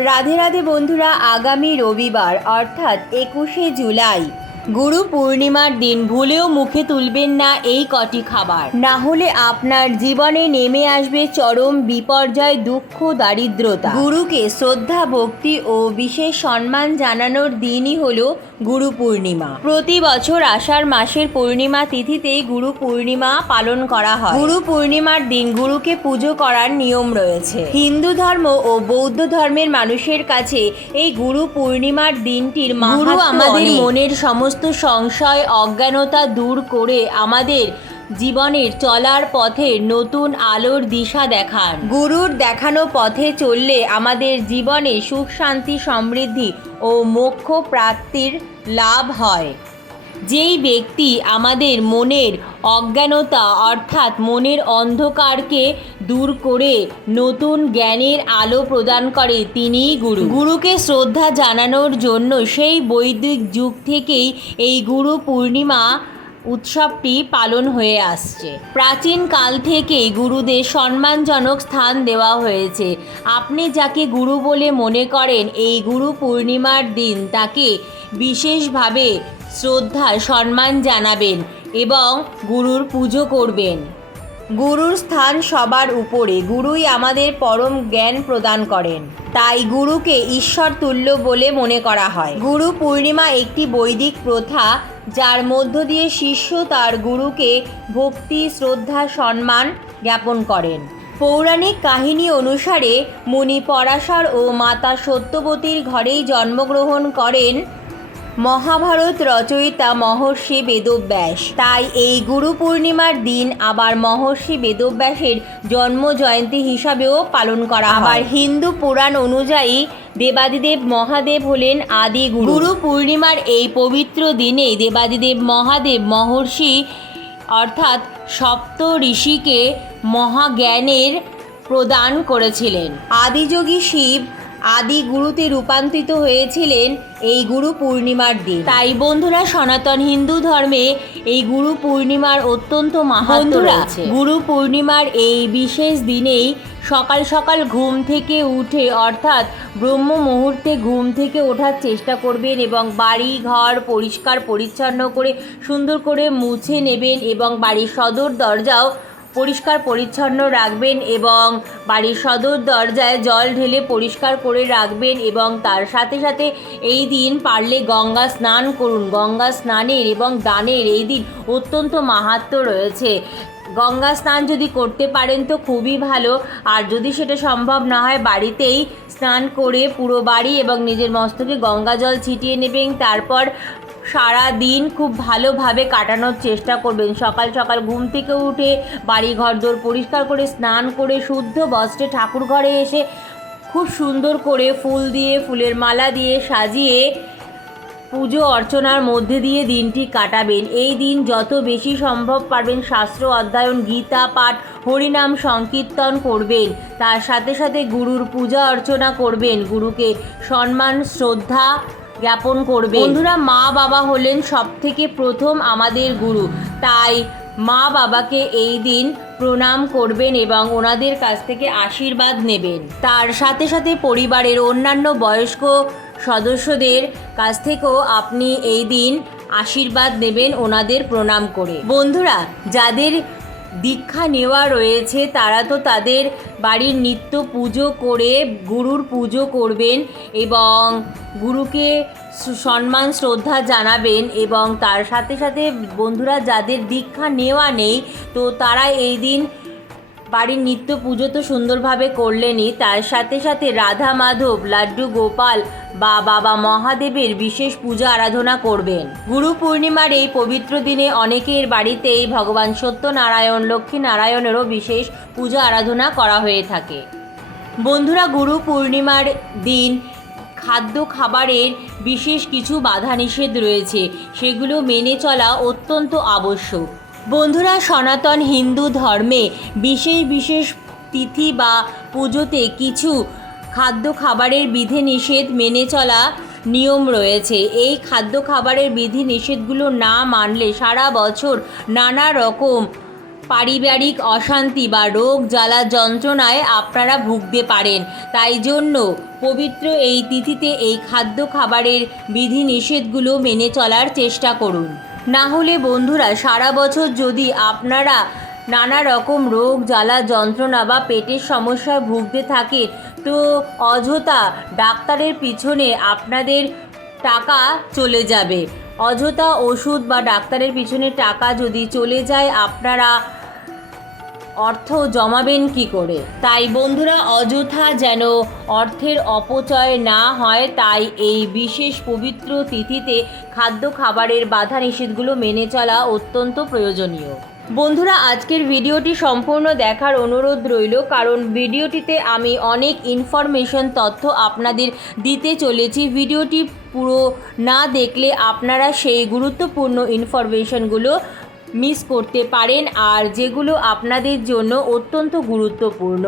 রাধে রাধে বন্ধুরা আগামী রবিবার অর্থাৎ একুশে জুলাই গুরু পূর্ণিমার দিন ভুলেও মুখে তুলবেন না এই কটি খাবার। না হলে আপনার জীবনে নেমে আসবে চরম বিপর্যয় দুঃখ দারিদ্রতা। গুরুকে শ্রদ্ধা ভক্তি ও বিশেষ সম্মান জানানোর দিনই হলো গুরু পূর্ণিমা। প্রতি বছর আষাঢ় মাসের পূর্ণিমা তিথিতেই গুরু পূর্ণিমা পালন করা হয়। গুরু পূর্ণিমার দিন গুরুকে পুজো করার নিয়ম রয়েছে। হিন্দু ধর্ম ও বৌদ্ধ ধর্মের মানুষের কাছে এই গুরু পূর্ণিমার দিনটির গুরু আমাদের মনের সমস্ত সংশয়, অজ্ঞানতা দূর করে আমাদের জীবনের চলার পথে নতুন আলোর দিশা দেখান। গুরুর দেখানো পথে চললে আমাদের জীবনে সুখ, শান্তি, সমৃদ্ধি ও মোক্ষ প্রাপ্তির লাভ হয়। যেই ব্যক্তি আমাদের মনের অজ্ঞানতা অর্থাৎ মনের অন্ধকারকে দূর করে নতুন জ্ঞানের আলো প্রদান করে, তিনিই গুরু। গুরুকে শ্রদ্ধা জানানোর জন্য সেই বৈদিক যুগ থেকেই এই গুরু পূর্ণিমা উৎসবটি পালন হয়ে আসছে। প্রাচীন কাল থেকেই গুরুদের সম্মানজনক স্থান দেওয়া হয়েছে। আপনি যাকে গুরু বলে মনে করেন, এই গুরু পূর্ণিমার দিন তাকে বিশেষভাবে শ্রদ্ধা সম্মান জানাবেন এবং গুরুর পুজো করবেন। গুরুর স্থান সবার উপরে, গুরুই আমাদের পরম জ্ঞান প্রদান করেন। তাই গুরুকে ঈশ্বর তুল্য বলে মনে করা হয়। গুরু পূর্ণিমা একটি বৈদিক প্রথা, যার মধ্য দিয়ে শিষ্য তার গুরুকে ভক্তি, শ্রদ্ধা, সম্মান জ্ঞাপন করেন। পৌরাণিক কাহিনী অনুসারে মুনি পরাশর ও মাতা সত্যবতীর ঘরেই জন্মগ্রহণ করেন মহাভারত রচয়িতা মহর্ষি বেদব্যাস। তাই এই গুরু পূর্ণিমার দিন আবার মহর্ষি বেদব্যাসের জন্ম জয়ন্তী হিসাবেও পালন করা আবার হিন্দু পুরাণ অনুযায়ী দেবাদিদেব মহাদেব হলেন আদি গুরু। গুরু পূর্ণিমার এই পবিত্র দিনে দেবাদিদেব মহাদেব মহর্ষি অর্থাৎ সপ্ত ঋষিকে মহাজ্ঞানের প্রদান করেছিলেন। আদিযোগী শিব আদি গুরুতে রূপান্তরিত হয়েছিলেন এই গুরু পূর্ণিমার দিন। তাই বন্ধুরা সনাতন হিন্দু ধর্মে এই গুরু পূর্ণিমার অত্যন্ত মাহাত্ম রয়েছে। গুরু পূর্ণিমার এই বিশেষ দিনেই সকাল সকাল ঘুম থেকে উঠে অর্থাৎ ব্রহ্ম মুহূর্তে ঘুম থেকে ওঠার চেষ্টা করবেন এবং বাড়ি ঘর পরিষ্কার পরিচ্ছন্ন করে সুন্দর করে মুছে নেবেন এবং বাড়ির সদর দরজাও পরিষ্কার পরিচ্ছন্ন রাখবেন এবং বাড়ির সদর দরজায় জল ঢেলে পরিষ্কার করে রাখবেন এবং তার সাথে সাথে এই দিন পারলে গঙ্গা স্নান করুন। গঙ্গা স্নানের এবং দানের এই দিন অত্যন্ত মাহাত্ম্য রয়েছে। গঙ্গা স্নান যদি করতে পারেন তো খুবই ভালো। আর যদি সেটা সম্ভব না হয়, বাড়িতেই স্নান করে পুরো বাড়ি এবং নিজের মস্তকে গঙ্গা জল ছিটিয়ে নেবেন। তারপর সারা দিন খুব ভালোভাবে কাটানোর চেষ্টা করবেন। সকাল সকাল ঘুম থেকে উঠে বাড়ি ঘর দোর পরিষ্কার করে স্নান করে শুদ্ধ বস্ত্রে ঠাকুর ঘরে এসে খুব সুন্দর করে ফুল দিয়ে, ফুলের মালা দিয়ে সাজিয়ে পুজো অর্চনার মধ্যে দিয়ে দিনটি কাটাবেন। এই দিন যত বেশি সম্ভব পারবেন শাস্ত্র অধ্যয়ন, গীতা পাঠ, হরিনাম সংকীর্তন করবেন। তার সাথে সাথে গুরুর পূজা অর্চনা করবেন। গুরুকে সম্মান, শ্রদ্ধা জ্ঞাপন করবে। বন্ধুরা, মা বাবা হলেন সব থেকে প্রথম আমাদের গুরু। তাই মা বাবাকে এই দিন প্রণাম করবেন এবং ওনাদের কাছ থেকে আশীর্বাদ নেবেন। তার সাথে সাথে পরিবারের অন্যান্য বয়স্ক সদস্যদের কাছ থেকেও আপনি এই দিন আশীর্বাদ নেবেন ওনাদের প্রণাম করে। বন্ধুরা, যাদের দীক্ষা নেওয়া রয়েছে, তারা তো তাদের বাড়ির নিত্য পুজো করে, গুরুর পুজো করবেন এবং গুরুকে সম্মান, শ্রদ্ধা জানাবেন এবং তার সাথে সাথে বন্ধুরা যাদের দীক্ষা নেওয়া নেই, তো তারা এই দিন বাড়ির নিত্য পুজো তো সুন্দরভাবে করলেনই, তার সাথে সাথে রাধা মাধব, লাড্ডু গোপাল বা বাবা মহাদেবের বিশেষ পূজা আরাধনা করবেন। গুরু পূর্ণিমার এই পবিত্র দিনে অনেকের বাড়িতেই ভগবান সত্যনারায়ণ লক্ষ্মী নারায়ণেরও বিশেষ পূজা আরাধনা করা হয়ে থাকে। বন্ধুরা, গুরু পূর্ণিমার দিন খাদ্য খাবারের বিশেষ কিছু বাধা নিষেধ রয়েছে। সেগুলো মেনে চলা অত্যন্ত আবশ্যক। বন্ধুরা, সনাতন হিন্দু ধর্মে বিশেষ বিশেষ তিথি বা পুজোতে কিছু খাদ্য খাবারের বিধি নিষেধ মেনে চলা নিয়ম রয়েছে। এই খাদ্য খাবারের বিধি নিষেধগুলো না মানলে সারা বছর নানা রকম পারিবারিক অশান্তি বা রোগ জ্বালা যন্ত্রণায় আপনারা ভুগতে পারেন। তাই জন্য পবিত্র এই তিথিতে এই খাদ্য খাবারের বিধিনিষেধগুলো মেনে চলার চেষ্টা করুন। না হলে বন্ধুরা, সারা বছর যদি আপনারা নানা রকম রোগ, জ্বালা, যন্ত্রণা বা পেটের সমস্যায় ভুগতে থাকেন তো অযথা ডাক্তারের পিছনে আপনাদের টাকা চলে যাবে। অযথা ওষুধ বা ডাক্তারের পিছনে টাকা যদি চলে যায়, আপনারা অর্থ জমাবেন কি করে? তাই বন্ধুরা, অযথা যেন অর্থের অপচয় না হয়, তাই এই বিশেষ পবিত্র তিথিতে খাদ্য খাবারের বাধা নিষেধগুলো মেনে চলা অত্যন্ত প্রয়োজনীয়। বন্ধুরা, আজকের ভিডিওটি সম্পূর্ণ দেখার অনুরোধ রইল, কারণ ভিডিওটিতে আমি অনেক ইনফরমেশন তথ্য আপনাদের দিতে চলেছি। ভিডিওটি পুরো না দেখলে আপনারা সেই গুরুত্বপূর্ণ ইনফরমেশনগুলো মিস করতে পারেন আর যেগুলো আপনাদের জন্য অত্যন্ত গুরুত্বপূর্ণ।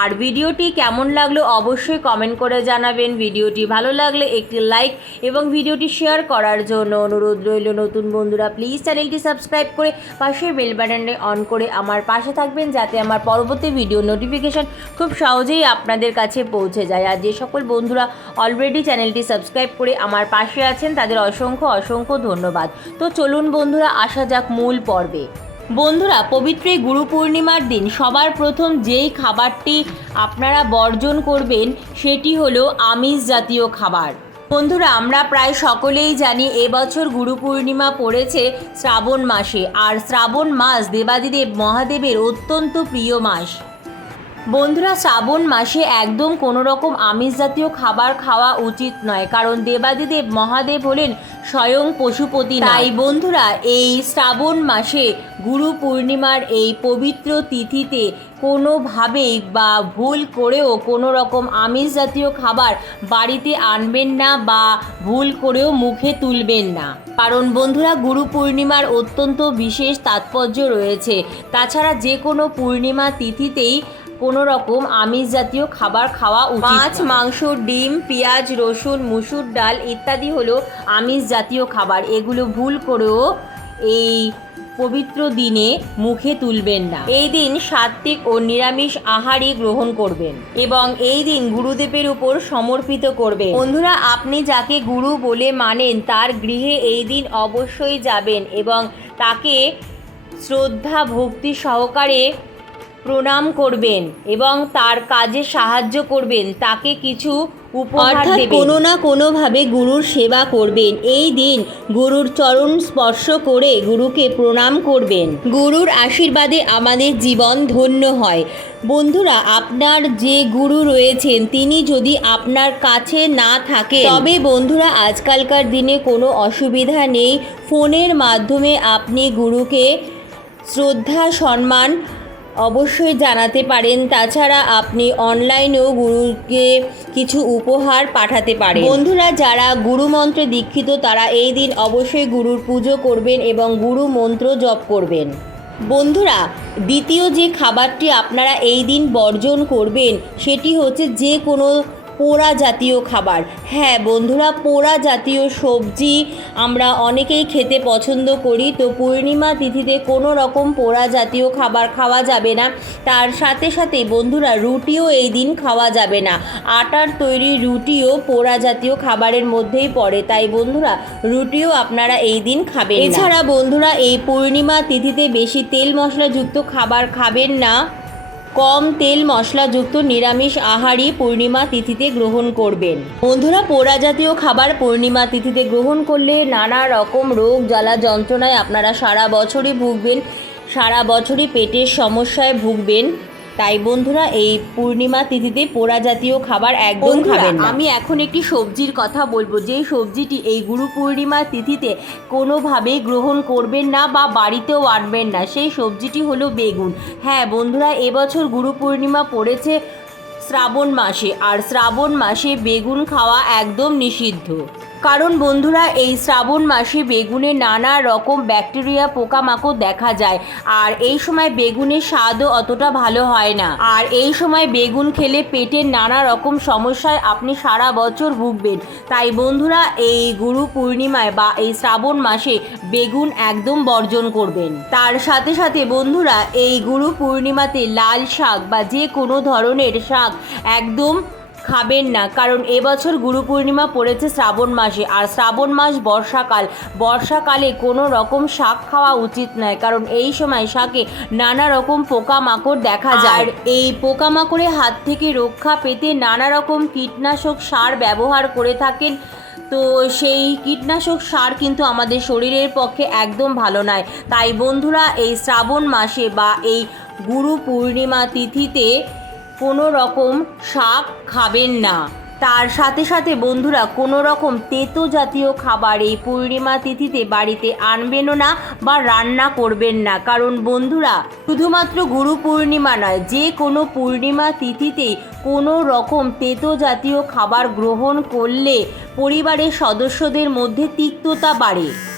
আর ভিডিওটি কেমন লাগল অবশ্যই কমেন্ট করে জানাবেন। ভিডিওটি ভালো লাগলে একটি লাইক এবং ভিডিওটি শেয়ার করার জন্য অনুরোধ রইল। নতুন বন্ধুরা প্লিজ চ্যানেলটি সাবস্ক্রাইব করে পাশে বেল বাটনটি অন করে আমার পাশে থাকবেন যাতে আমার পরবর্তী ভিডিও নোটিফিকেশান খুব সহজেই আপনাদের কাছে পৌঁছে যায়। আর যে সকল বন্ধুরা অলরেডি চ্যানেলটি সাবস্ক্রাইব করে আমার পাশে আছেন, তাদের অসংখ্য অসংখ্য ধন্যবাদ। তো চলুন বন্ধুরা, আসা যাক মূল পর্বে। বন্ধুরা, পবিত্র গুরু পূর্ণিমার দিন সবার প্রথম যেই খাবারটি আপনারা বর্জন করবেন, সেটি হলো আমিষ জাতীয় খাবার। বন্ধুরা, আমরা প্রায় সকলেই জানি এবছর গুরু পূর্ণিমা পড়েছে শ্রাবণ মাসে। আর শ্রাবণ মাস দেবাদিদেব মহাদেবের অত্যন্ত প্রিয় মাস। বন্ধুরা, শ্রাবণ মাসে একদম কোনো রকম আমিষ জাতীয় খাবার খাওয়া উচিত নয়, কারণ দেবাদিদেব মহাদেব হলেন স্বয়ং পশুপতি তাই বন্ধুরা, এই শ্রাবণ মাসে গুরু পূর্ণিমার এই পবিত্র তিথিতে কোনোভাবেই বা ভুল করেও কোনো রকম আমিষ জাতীয় খাবার বাড়িতে আনবেন না বা ভুল করেও মুখে তুলবেন না। কারণ বন্ধুরা, গুরু পূর্ণিমার অত্যন্ত বিশেষ তাৎপর্য রয়েছে। তাছাড়া যে কোনো পূর্ণিমা তিথিতেই কোনো রকম আমিষ জাতীয় খাবার খাওয়া উচিত মাছ মাংস ডিম পেঁয়াজ রসুন মুসুর ডাল ইত্যাদি হলো আমিষ জাতীয় খাবার। এগুলো ভুল করেও এই পবিত্র দিনে মুখে তুলবেন না। এই দিন সাত্ত্বিক ও নিরামিষ আহারই গ্রহণ করবেন এবং এই দিন গুরুদেবের উপর সমর্পিত করবেন। বন্ধুরা আপনি যাকে গুরু বলে মানেন তার গৃহে এই দিন অবশ্যই যাবেন এবং তাকে শ্রদ্ধা ভক্তি সহকারে প্রণাম করবেন এবং তার কাজে সাহায্য করবেন তাকে কিছু উপহার দেবেন। কোনো না কোনোভাবে গুরুর সেবা করবেন। এই দিন গুরুর চরণ স্পর্শ করে গুরুকে প্রণাম করবেন। গুরুর আশীর্বাদে আমাদের জীবন ধন্য হয়। বন্ধুরা আপনার যে গুরু রয়েছেন তিনি যদি আপনার কাছে না থাকে তবে বন্ধুরা আজকালকার দিনে কোনো অসুবিধা নেই। ফোনের মাধ্যমে আপনি গুরুকে শ্রদ্ধা সম্মান অবশ্যই জানাতে পারেন। তাছাড়া আপনি অনলাইনেও গুরুকে কিছু উপহার পাঠাতে পারেন। বন্ধুরা, যারা গুরু মন্ত্রে দীক্ষিত, তারা এই দিন অবশ্যই গুরুর পুজো করবেন এবং গুরু মন্ত্র জপ করবেন। বন্ধুরা, দ্বিতীয় যে খাবারটি আপনারা এই দিন বর্জন করবেন, সেটি হচ্ছে যে কোনো পোড়া জাতীয় খাবার। হ্যাঁ বন্ধুরা, পোড়া জাতীয় সবজি আমরা অনেকেই খেতে পছন্দ করি। তো পূর্ণিমা তিথিতে কোনো রকম পোড়া জাতীয় খাবার খাওয়া যাবে না। তার সাথে সাথে বন্ধুরা, রুটিও এই দিন খাওয়া যাবে না। আটার তৈরি রুটিও পোড়া জাতীয় খাবারের মধ্যেই পড়ে। তাই বন্ধুরা, রুটিও আপনারা এই দিন খাবেন এছাড়া বন্ধুরা, এই পূর্ণিমা তিথিতে বেশি তেল মশলাযুক্ত খাবার খাবেন না। কম তেল মশলাযুক্ত নিরামিষ আহারই পূর্ণিমা তিথিতে গ্রহণ করবেন। বন্ধুরা পোড়া জাতীয় খাবার পূর্ণিমা তিথিতে গ্রহণ করলে নানা রকম রোগ, জ্বালা যন্ত্রণায় আপনারা সারা বছরই ভুগবেন, সারা বছরই পেটের সমস্যায় ভুগবেন। তাই বন্ধুরা এই পূর্ণিমা তিথিতে পোড়া জাতীয় খাবার একদম খাবেন না। আমি এখন একটি সবজির কথা বলব। যেই সবজিটি এই গুরু পূর্ণিমা তিথিতে কোনোভাবেই গ্রহণ করবেন না বা বাড়িতেও আনবেন না সেই সবজিটি হলো বেগুন। হ্যাঁ বন্ধুরা এবছর গুরু পূর্ণিমা পড়েছে শ্রাবণ মাসে আর শ্রাবণ মাসে বেগুন খাওয়া একদম নিষিদ্ধ। কারণ বন্ধুরা, এই শ্রাবণ মাসে বেগুনে নানা রকম ব্যাকটেরিয়া, পোকামাকড় দেখা যায়। আর এই সময় বেগুনের স্বাদও অতটা ভালো হয় না। আর এই সময় বেগুন খেলে পেটের নানা রকম সমস্যায় আপনি সারা বছর ভুগবেন। তাই বন্ধুরা, এই গুরু পূর্ণিমায় বা এই শ্রাবণ মাসে বেগুন একদম বর্জন করবেন। তার সাথে সাথে বন্ধুরা, এই গুরু পূর্ণিমাতে লাল শাক বা যে কোনো ধরনের শাক একদম খাবেন না। কারণ এবছর গুরু পূর্ণিমা পড়েছে শ্রাবণ মাসে। আর শ্রাবণ মাস বর্ষাকাল। বর্ষাকালে কোনো রকম শাক খাওয়া উচিত নয়। কারণ এই সময় শাকে নানা রকম পোকামাকড় দেখা যায়। আর এই পোকামাকড়ের হাত থেকে রক্ষা পেতে নানা রকম কীটনাশক সার ব্যবহার করে থাকেন। তো সেই কীটনাশক সার কিন্তু আমাদের শরীরের পক্ষে একদম ভালো নয়। তাই বন্ধুরা, এই শ্রাবণ মাসে বা এই গুরু পূর্ণিমা তিথিতে কোনো রকম শাক খাবেন না। তার সাথে সাথে বন্ধুরা কোনো রকম তেতো জাতীয় খাবার এই পূর্ণিমা তিথিতে বাড়িতে আনবেনও না বা রান্না করবেন না। কারণ বন্ধুরা, শুধুমাত্র গুরু পূর্ণিমা নয়, যে কোনো পূর্ণিমা তিথিতেই কোনো রকম তেতো জাতীয় খাবার গ্রহণ করলে পরিবারের সদস্যদের মধ্যে তিক্ততা বাড়ে।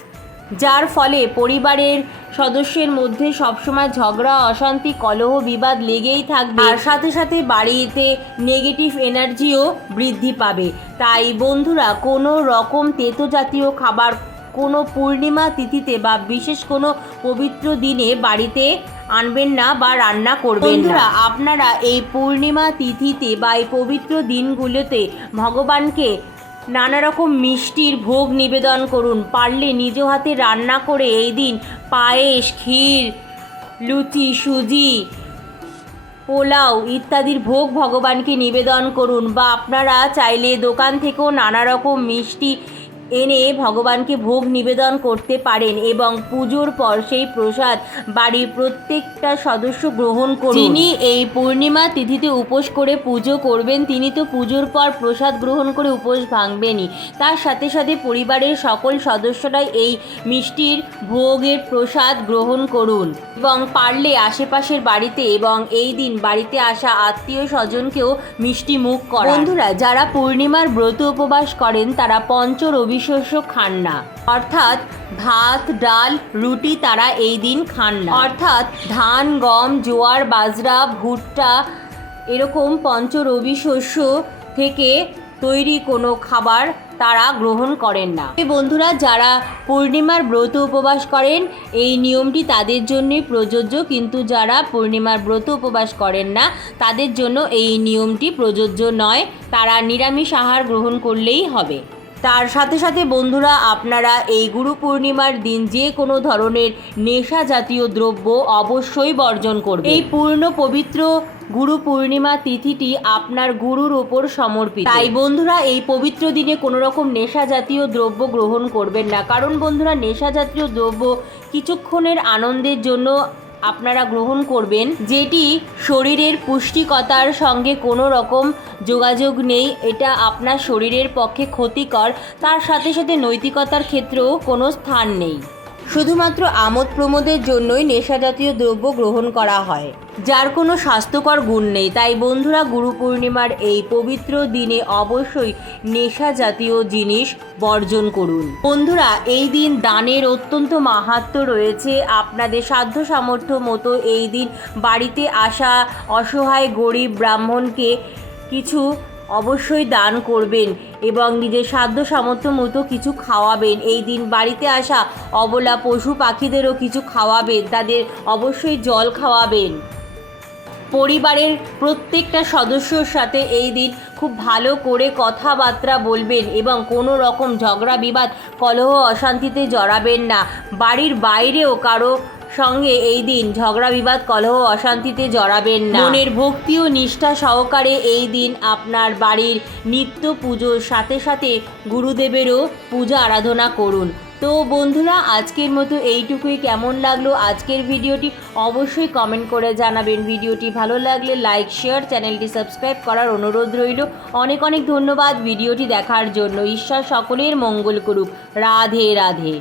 যার ফলে পরিবারের সদস্যের মধ্যে সবসময় ঝগড়া অশান্তি কলহ বিবাদ লেগেই থাকবে। আর সাথে সাথে বাড়িতে নেগেটিভ এনার্জিও বৃদ্ধি পাবে। তাই বন্ধুরা কোনো রকম তেতো জাতীয় খাবার কোনো পূর্ণিমা তিথিতে বা বিশেষ কোনো পবিত্র দিনে বাড়িতে আনবেন না বা রান্না করবেন বন্ধুরা আপনারা এই পূর্ণিমা তিথিতে বা এই পবিত্র দিনগুলোতে ভগবানকে নানা রকম মিষ্টির ভোগ নিবেদন করুন। পারলে নিজ হাতে রান্না করে এই দিন পায়েস, ক্ষীর, লুচি, সুজি, পোলাও ইত্যাদির ভোগ ভগবানকে নিবেদন করুন। বা আপনারা চাইলে দোকান থেকেও নানা রকম মিষ্টি এনে ভগবানকে ভোগ নিবেদন করতে পারেন এবং পুজোর পর সেই প্রসাদ বাড়ির প্রত্যেকটা সদস্য গ্রহণ করুন। যিনি এই পূর্ণিমা তিথিতে উপোস করে পুজো করবেন তিনি তো পুজোর পর প্রসাদ গ্রহণ করে উপোস ভাঙবেনই। তার সাথে সাথে পরিবারের সকল সদস্যরাই এই মিষ্টির ভোগের প্রসাদ গ্রহণ করুন। এবং পারলে আশেপাশের বাড়িতে এবং এই দিন বাড়িতে আসা আত্মীয় স্বজনকেও মিষ্টি মুখ করা বন্ধুরা যারা পূর্ণিমার ব্রত উপবাস করেন তারা পঞ্চ রবি শস্য খান না অর্থাৎ ভাত, ডাল, রুটি তারা এই দিন খান না। অর্থাৎ ধান, গম, জোয়ার, বাজরা, ভুট্টা এরকম পঞ্চ রবি শস্য থেকে তৈরি কোনো খাবার তারা গ্রহণ করেন না। বন্ধুরা, যারা পূর্ণিমার ব্রত উপবাস করেন, এই নিয়মটি তাদের জন্যই প্রযোজ্য। কিন্তু যারা পূর্ণিমার ব্রত উপবাস করেন না, তাদের জন্য এই নিয়মটি প্রযোজ্য নয়। তারা নিরামিষ আহার গ্রহণ করলেই হবে। তার সাথে সাথে বন্ধুরা, আপনারা এই গুরু পূর্ণিমার দিন যে কোনো ধরনের নেশা জাতীয় দ্রব্য অবশ্যই বর্জন করবে। এই পূর্ণ পবিত্র গুরু পূর্ণিমা তিথিটি আপনার গুরুর ওপর সমর্পিত। তাই বন্ধুরা, এই পবিত্র দিনে কোনো রকম নেশা জাতীয় দ্রব্য গ্রহণ করবেন না। কারণ বন্ধুরা, নেশা জাতীয় দ্রব্য কিছুক্ষণের আনন্দের জন্য আপনারা গ্রহণ করবেন, যেটি শরীরের পুষ্টিকতার সঙ্গে কোনো রকম যোগাযোগ নেই। এটা আপনার শরীরের পক্ষে ক্ষতিকর। তার সাথে সাথে নৈতিকতার ক্ষেত্রেও কোনো স্থান নেই। শুধুমাত্র আমোদ প্রমোদের জন্যই নেশাজাতীয় দ্রব্য গ্রহণ করা হয়। যার কোনো স্বাস্থ্যকর গুণ নেই। তাই বন্ধুরা, গুরু পূর্ণিমার এই পবিত্র দিনে অবশ্যই নেশা জাতীয় জিনিস বর্জন করুন। বন্ধুরা, এই দিন দানের অত্যন্ত মাহাত্ম্য রয়েছে। আপনাদের সাধ্য সামর্থ্য মতো এই দিন বাড়িতে আসা অসহায় গরিব ব্রাহ্মণকে কিছু অবশ্যই দান করবেন। এবং নিজের সাধ্য সামর্থ্য মতো কিছু খাওয়াবেন। এই দিন বাড়িতে আসা অবলা পশু পাখিদেরও কিছু খাওয়াবেন। তাদের অবশ্যই জল খাওয়াবেন। পরিবারের প্রত্যেকটা সদস্যর সাথে এই দিন খুব ভালো করে কথাবার্তা বলবেন এবং কোনো রকম ঝগড়া বিবাদ, কলহ, অশান্তিতে জড়াবেন না। বাড়ির বাইরেও কারও সঙ্গে এই দিন ঝগড়া, বিবাদ, কলহ, অশান্তিতে জড়াবেন না। মনের ভক্তি ও নিষ্ঠা সহকারে এই দিন আপনার বাড়ির নিত্য পুজোর সাথে সাথে গুরুদেবেরও পূজা আরাধনা করুন। তো বন্ধুরা, আজকের মতো এইটুকুই। কেমন লাগল আজকের ভিডিওটি অবশ্যই কমেন্ট করে জানাবেন। ভিডিওটি ভালো লাগলে লাইক শেয়ার চ্যানেলটি সাবস্ক্রাইব করার অনুরোধ রইল। অনেক অনেক ধন্যবাদ ভিডিওটি দেখার জন্য। ঈশ্বর সকলের মঙ্গল করুক। রাধে রাধে।